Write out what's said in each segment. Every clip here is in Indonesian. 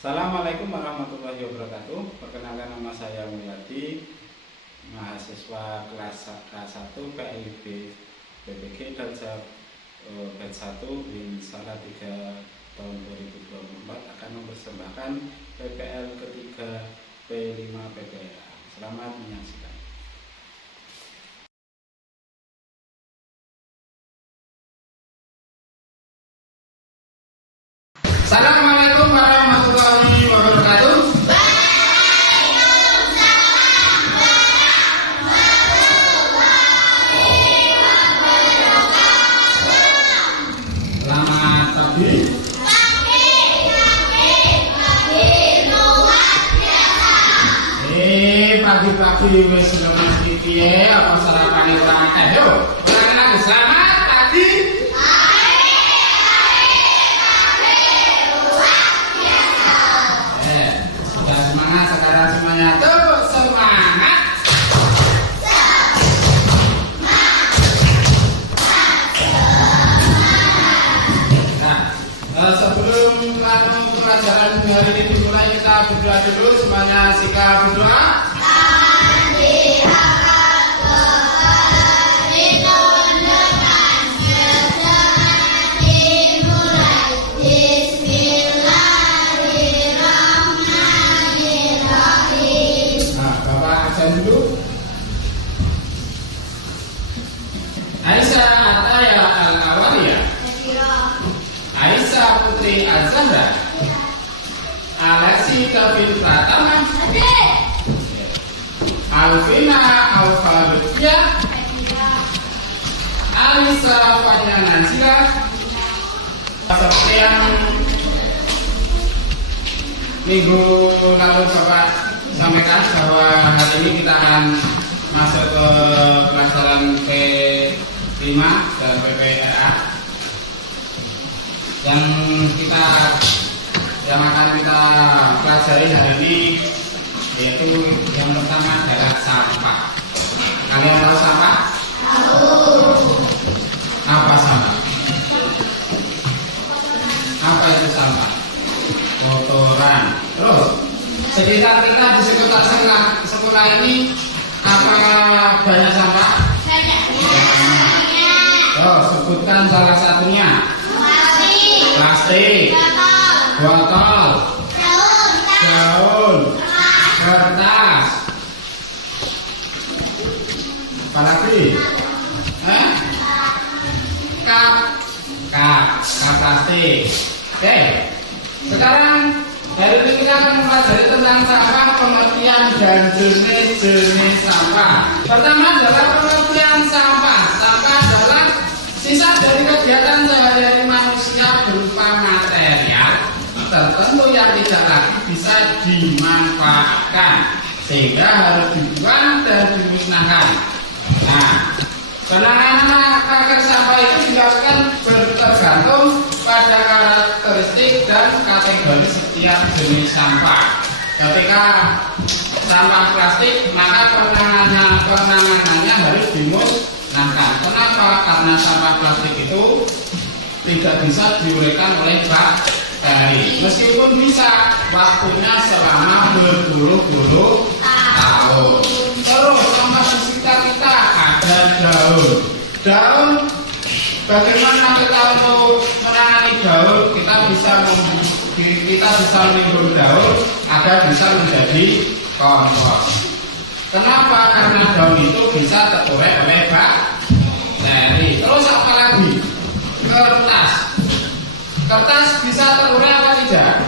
Assalamualaikum warahmatullahi wabarakatuh. Perkenalkan, nama saya Mulyadi, mahasiswa kelas K1 PLIB BPG Dalja batch 1 di Salatiga tahun 2024 akan mempersembahkan PPL ketiga P5 PPLA. Selamat menyaksikan. Assalamualaikum warahmatullahi wabarakatuh. Selamat pagi. Pagi-pagi wis lemes iki apa sarapan ora akeh yo. Selamat pagi. Semangat sekarang semuanya, tepuk semangat. Nah, sebelum pelajaran hari ini dimulai, kita berdoa dulu. Semuanya sikap berdoa. Aisyah Ataya Al-Awaliyah, Aisyah Putri Az-Zahra, Alexi Kavin Pratama, Alvina Alfarukia, Alisa Fanya Nazila. Seperti yang minggu lalu Bapak sampaikan bahwa hari ini kita akan masuk ke pelajaran P5 dan PPLA yang akan kita pelajari hari ini, yaitu yang pertama adalah sampah. Kalian tahu sampah? Tahu. Apa sampah? Apa itu sampah? Kotoran. Terus sekitar kita di sekitar sekolah ini apa banyak sampah? Oh, sebutkan salah satunya. Plastik, botol, daun, kertas. Apalagi? Kap plastik. Oke. Sekarang hari ini kita akan mempelajari tentang sampah, pengertian dan jenis-jenis sampah. Pertama adalah pengertian sampah. Sampah adalah sisa dari kegiatan sehari-hari manusia berupa material tertentu yang tidak lagi bisa dimanfaatkan sehingga harus dibuang dan dimusnahkan. Nah, penanganan agar sampah itu dilakukan bergantung pada karakteristik dan kategori setiap jenis sampah. Ketika sampah plastik, maka penanganannya harus dimusnahkan. Kenapa? Karena sampah plastik itu tidak bisa diuraikan oleh bakteri. Meskipun bisa, waktunya selama berpuluh-puluh tahun. Terus sampah di sekitar kita ada daun. Daun, bagaimana kita untuk menangani daun? Kita bisa menimbun daun agar bisa menjadi kompos. Kenapa? Karena daun itu bisa terurai oleh bakteri. Terus apa lagi? Kertas. Kertas bisa terurai apa tidak?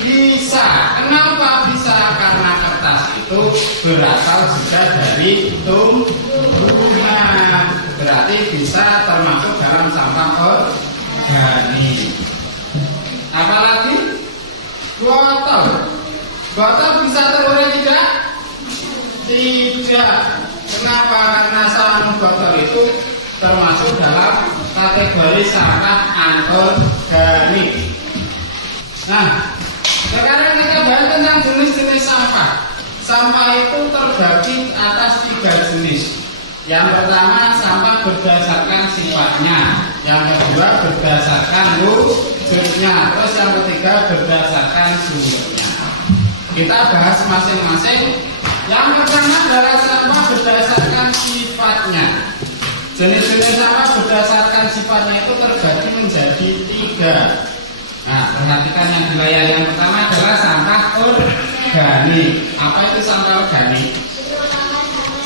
Bisa. Kenapa bisa? Karena kertas itu berasal juga dari tumbuhan. Berarti bisa termasuk dalam sampah organik. Apalagi botol. Botol bisa terurai tidak? Tidak. Kenapa? Karena sarang botol itu termasuk dalam kategori sampah anorganik. Nah, sekarang kita bahas tentang jenis-jenis sampah. Sampah itu terbagi atas 3 jenis. Yang pertama, sampah berdasarkan sifatnya. Yang kedua, berdasarkan wujudnya. Terus yang ketiga berdasarkan sumbernya. Kita bahas masing-masing. Yang pertama adalah sampah berdasarkan sifatnya. Jenis-jenis sampah berdasarkan sifatnya itu terbagi menjadi 3. Nah, perhatikan yang di layar. Yang pertama adalah sampah organik. Apa itu sampah organik?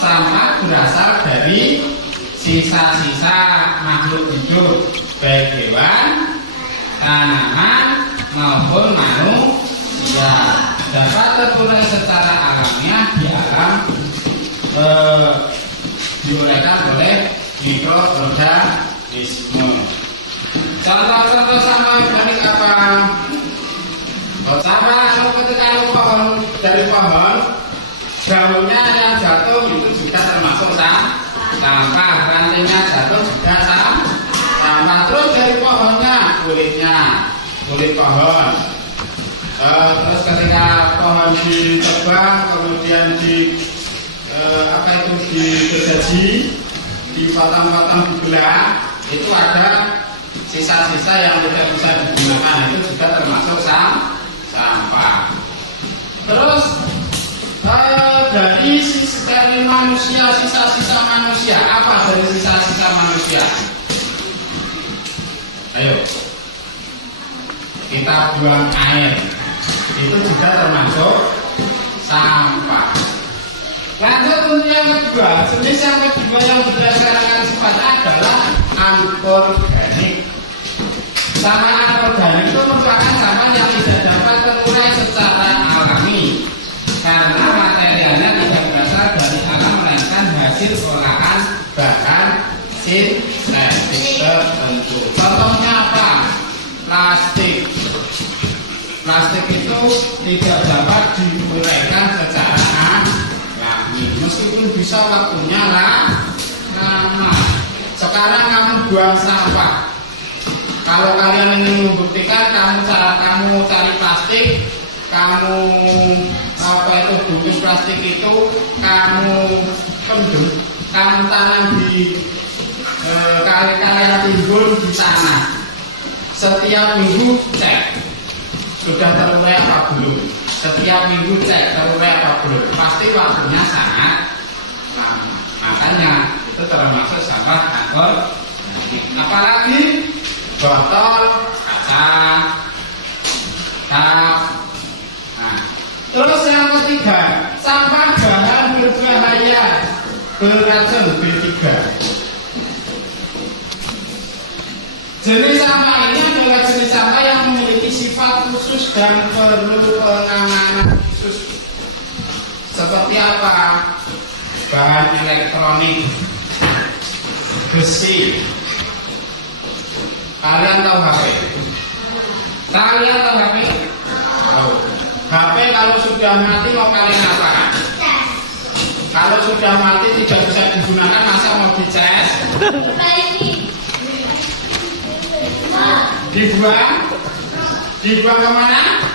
Sampah berasal dari sisa-sisa makhluk hidup, baik hewan, tanaman maupun manusia, dapat terurai secara alamiah di alam, diuraikan oleh mikroorganisme. Contoh-contoh sampah organik apa? Sampah ketika pohon dari pohon, daunnya yang jatuh itu juga termasuk sampah, rantingnya jatuh juga sampah. Terus dari pohonnya, kulit pohon. Terus ketika pohon ditebang, kemudian digergaji, dipotong-potong, dibelah, itu ada sisa-sisa yang tidak bisa digunakan, itu juga termasuk sampah. Terus dari manusia, sisa-sisa manusia, apa dari sisa-sisa manusia? Ayo, kita buang air, itu juga termasuk sampah. Lanjut untuk yang kedua, jenis yang kedua yang berdasarkan sifatnya adalah anorganik. Sampah anorganik itu merupakan sampah yang tidak dapat terurai secara alami karena materialnya tidak berasal dari alam melainkan hasil olahan bahan sintetik tertentu. Contohnya apa? Plastik. Plastik itu tidak dapat diuraikan secara alami, meskipun bisa waktunya lama. Sekarang kamu buang sampah. Kalau kalian ingin membuktikan kamu cari plastik, kamu bungkus plastik itu kamu pendem, kamu tanam di kali-kali yang timbul di tanah. Setiap minggu cek sudah terurai apa belum. Setiap minggu cek terurai apa belum. Pasti waktunya sangat lama. Makanya itu termasuk sampah anorganik. Apalagi botol kaca, tap. Nah, terus yang ketiga, sampah bahan berbahaya beracun B3. Jenis sampah ini adalah jenis sampah yang memiliki sifat khusus dan perlu penanganan khusus. Seperti apa? Bahan elektronik, besi. Kalian tahu HP? Kalian tahu HP? Tahu. HP kalau sudah mati mau kalian apakan? Kalau sudah mati tidak bisa digunakan, masa mau dicas? Dibuang? Dibuang kemana?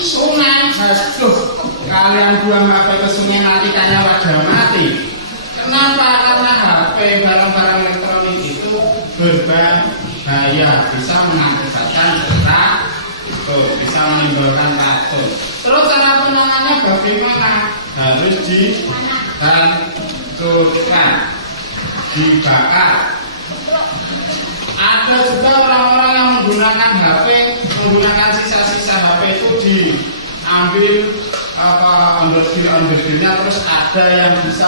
Sungai. Aduh, kalian buang HP ke sungai nanti kayaknya pada mati. Kenapa? Karena HP barang-barang elektronik itu berbahaya, bisa mengakibatkan racun, bisa menimbulkan racun. Terus cara penanganannya bagaimana? Harus dihancurkan, dibakar. Ada juga orang-orang yang menggunakan HP, menggunakan sisa-sisa HP itu diambil onderdil-onderdilnya, terus ada yang bisa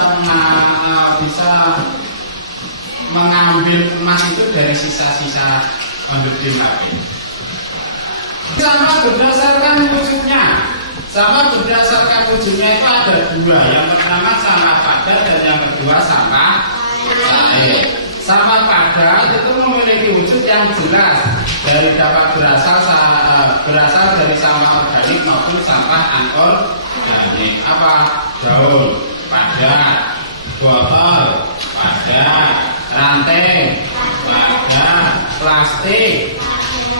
mengambil emas itu dari sisa-sisa onderdil HP. Sampah berdasarkan wujudnya. Sampah berdasarkan wujudnya itu ada 2. Yang pertama sampah padat dan yang kedua sampah cair. Sampah padat itu memiliki wujud yang jelas, dapat berasal dari sampah organik maupun sampah anorganik. Apa? Daun padat, botol padat, ranting padat, plastik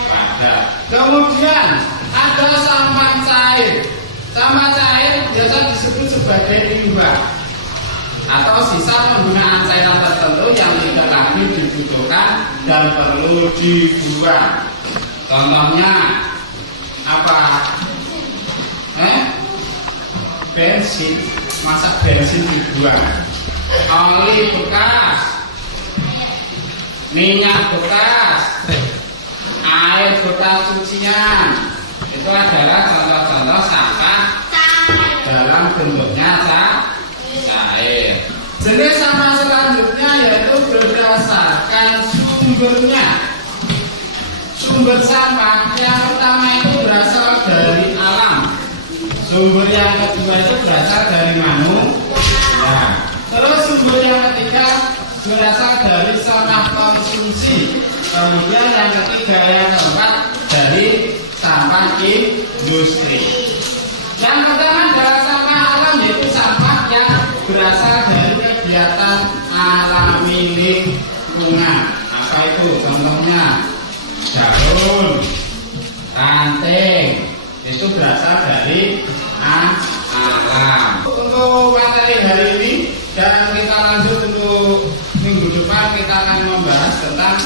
padat. Kemudian ada sampah cair. Sampah cair biasa disebut sebagai limbah atau sisa penggunaan cairan tertentu yang tidak lagi dibutuhkan dan perlu dibuang. Contohnya apa? Bensin, masa bensin dibuang? Oli bekas, minyak bekas, air bekas cucian, itu adalah contoh-contoh sampah dalam bentuknya cair. Jenis sampah selanjutnya yaitu berdasarkan sumbernya. Sumber sampah yang pertama itu berasal dari alam. Sumber yang kedua itu berasal dari manusia. Terus sumber yang ketiga berasal dari sampah konsumsi. Kemudian yang ketiga yang keempat dari sampah industri. Yang pertama adalah sampah alam, yaitu sampah yang berasal dari kegiatan alami lingkungan. Apa itu? Contohnya daun, ranting, itu berasal dari alam. Untuk materi hari ini dan kita lanjut untuk minggu depan, kita akan membahas tentang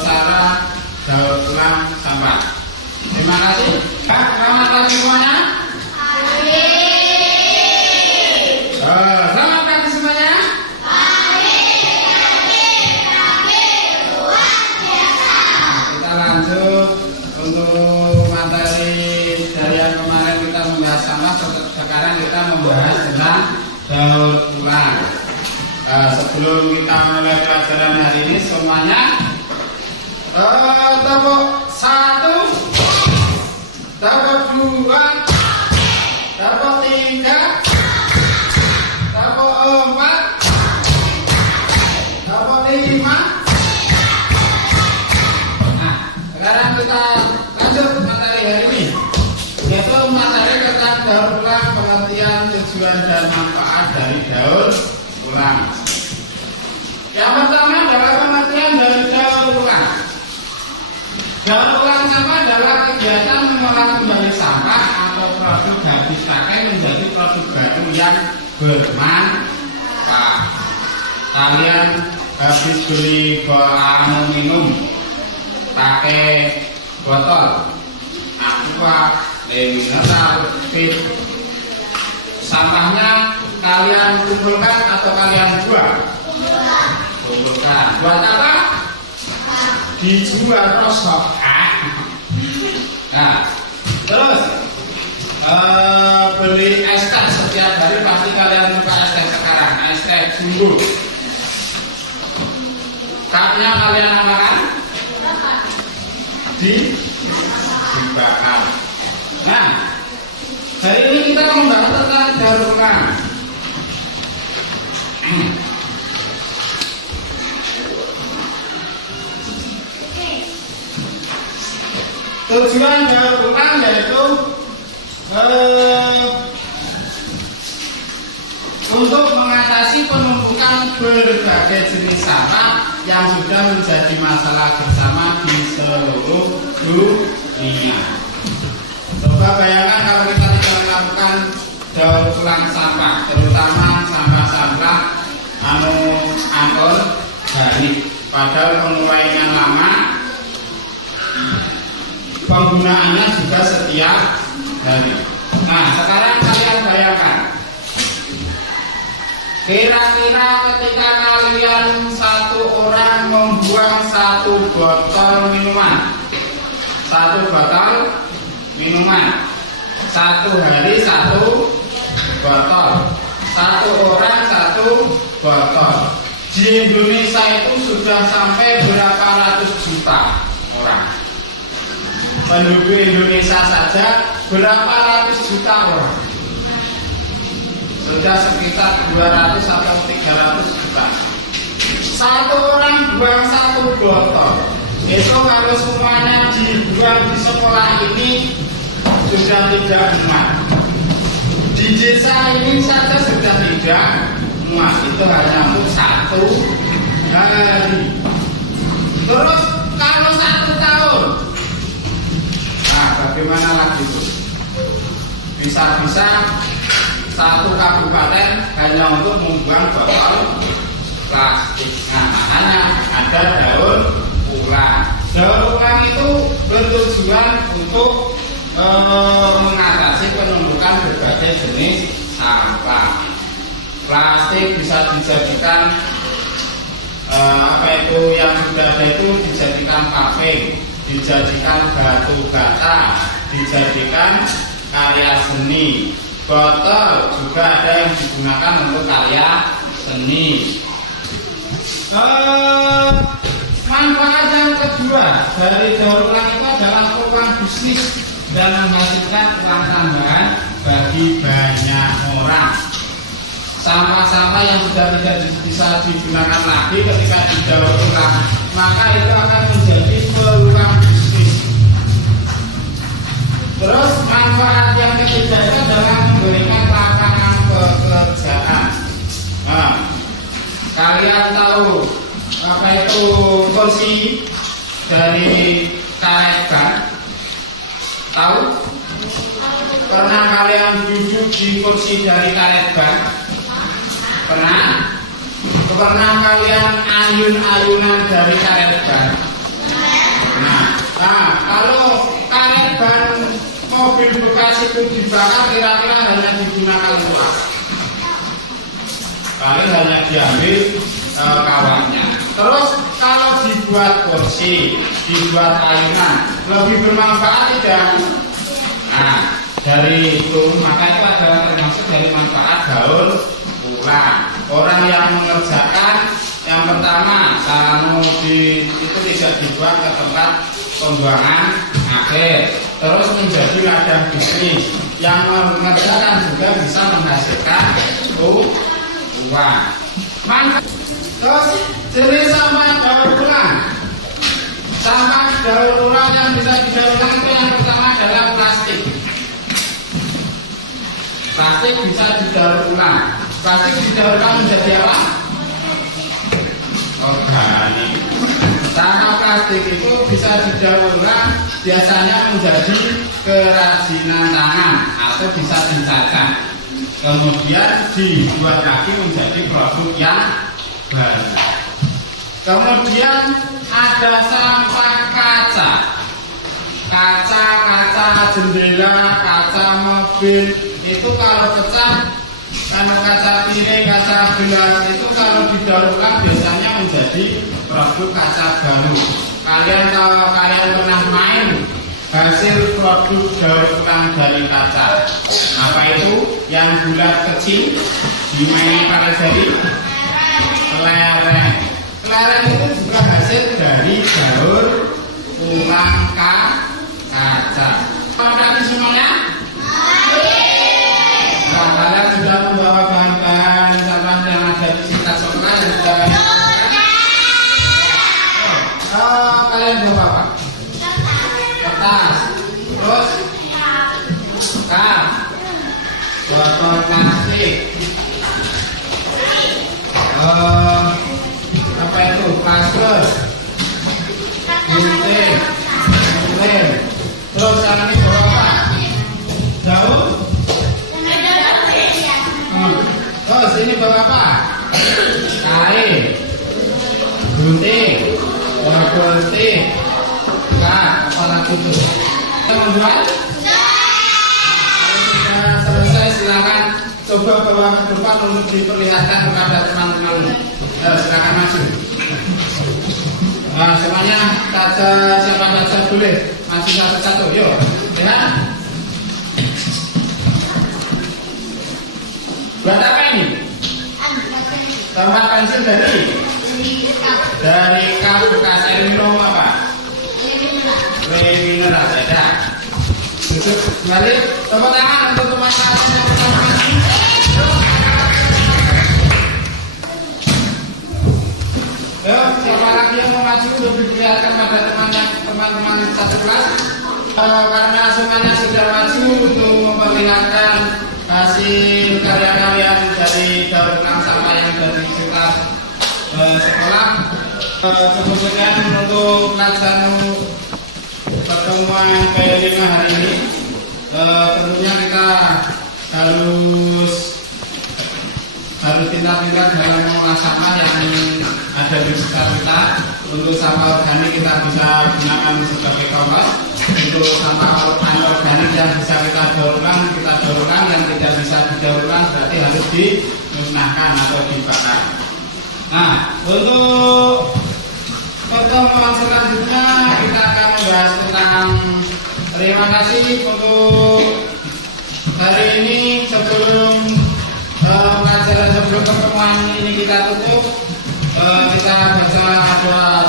cara daur ulang sampah. Terima kasih. Selamat pagi semuanya. Selamat pagi semuanya. Kita lanjut untuk materi dari yang kemarin kita membahas sampah. Sekarang kita membahas tentang daur ulang. Sebelum kita mulai pelajaran hari ini semuanya tepuk 1, tepuk 2, tepuk 3, tepuk 4, tepuk 5. Nah, sekarang kita lanjut materi hari ini, yaitu materi tentang daur ulang, pengertian, tujuan dan manfaat dari daur ulang. Yang pertama adalah pengertian dari daur ulang. Daur ulang sampah adalah kegiatan mengolah kembali sampah atau produk habis pakai menjadi produk baru yang bermanfaat. Kalian habis beli minum pakai botol aqua, mineral, pit, sampahnya kalian kumpulkan atau kalian buang? Kumpulkan. Buat apa? Dijual rosok. Nah, terus beli es teh setiap hari, pasti kalian buka es teh sekarang, es teh jumbo. Cupnya kalian apakan? Dibakar. Nah, hari ini kita membahas tentang daur ulang. Tujuan daur ulang yaitu untuk mengatasi penumpukan berbagai jenis sampah yang sudah menjadi masalah bersama di seluruh dunia. Coba bayangkan kalau kita tidak melakukan daur ulang sampah, terutama sampah-sampah anorganik, padahal penguraiannya lama, penggunaannya juga setiap hari. Nah, sekarang kalian bayangkan, kira-kira ketika kalian satu orang membuang satu botol minuman, satu hari satu botol, satu orang satu botol. Di Indonesia itu sudah sampai berapa ratus juta orang. Penduduk Indonesia saja berapa ratus juta orang, sudah sekitar 200 atau 300 juta. Satu orang buang satu botol, itu kalau semuanya dibuang di sekolah ini sudah tidak muat. Di desa ini saja sudah tidak muat, itu hanya untuk satu hari. Terus kalau 1 tahun, nah bagaimana lagi itu? Bisa-bisa satu kabupaten hanya untuk membuang botol plastik. Nah, makanya ada daur ulang. Daur ulang itu bertujuan untuk mengatasi penumpukan berbagai jenis sampah. Plastik bisa dijadikan yang sudah ada itu dijadikan paving, dijadikan batu bata, dijadikan karya seni. Botol juga ada yang digunakan untuk karya seni. Manfaat yang kedua dari daur ulang itu adalah peluang bisnis dan menghasilkan uang tambahan bagi banyak orang. Sampah-sampah yang sudah tidak bisa digunakan lagi ketika didaur ulang, maka itu akan menjadi peluang bisnis. Terus manfaat yang ketiga itu adalah memberikan lapangan pekerjaan. Nah, kalian tahu apa itu kursi dari karet ban? Tahu? Pernah kalian duduk di kursi dari karet ban? Pernah? Pernah kalian ayun-ayunan dari karet ban? Nah, kalau karet ban mobil bekas itu dibakar, kira-kira hanya digunakan luas. Paling hanya diambil kawannya. Terus kalau dibuat kursi, dibuat ayunan, lebih bermanfaat tidak? Nah, dari itu maka itu adalah termasuk dari manfaat daur ulang. Orang yang mengerjakan yang pertama, itu tidak dibuang ke tempat pembuangan akhir, terus menjadi ladang bisnis. Yang mengerjakan juga bisa menghasilkan uang. Terus jenis sampah daur ulang. Sampah daur ulang yang bisa didaur ulang itu yang pertama adalah plastik. Plastik bisa didaur ulang. Plastik didaur ulang menjadi apa? Organik. Sampah plastik itu bisa didaur ulang biasanya menjadi kerajinan tangan atau bisa dicacat. Kemudian dibuat lagi menjadi produk yang baru. Kemudian ada sampah kaca. Kaca jendela, kaca mobil itu kalau pecah, kalau kaca piring, kaca gelas itu kalau didaur ulang biasanya menjadi produk kaca baru. Kalian pernah main hasil produk daur ulang dari kaca? Apa itu? Yang bulat kecil dimainin pakai jari? Kelereng. Kelereng itu juga hasil dari daur ulang kaca. Apakah semuanya? Nah, kalian sudah membawa bahan-bahan sampah yang ada di sekitar sekolah dan sudah kalian bawa apa? Kertas. Terus botol plastik. Apa itu? Plaster. Gunting. Lem. Terus yang ini bawa apa? Daun. Terus ini bawa apa? Kain. Gunting. Gunting. Apa lagi itu? Kita membuat? Selesai, silakan coba bawa ke depan untuk diperlihatkan kepada teman-teman. Silakan maju. Semuanya siapa saja boleh maju satu-satu. Yuk, ya. Buat apa ini? Tempat pensil dari kap bekas air minum apa? Mineral ada. Duduk kembali. Tepuk tangan untuk teman-teman yang pertama. Yuk, siapa lagi yang mau maju untuk diperlihatkan pada teman-teman satu kelas? Karena semuanya sudah maju untuk memperlihatkan hasil karya-karya dari daur ulang sampah yang dari sekitar sekolah. Kemudian untuk pelajaran pertemuan P5 hari ini, tentunya kita harus pintar-pintar dalam mengolah sampah yang ada ada di sekitar kita. Untuk sampah organik kita bisa gunakan sebagai kompos. Untuk sampah anorganik yang bisa kita daur ulang, yang tidak bisa didaur ulang berarti harus dimusnahkan atau dibakar. Nah, untuk pertemuan selanjutnya kita akan membahas tentang, terima kasih untuk hari ini. Sebelum pelajaran, sebelum pertemuan ini kita tutup, kita baca doa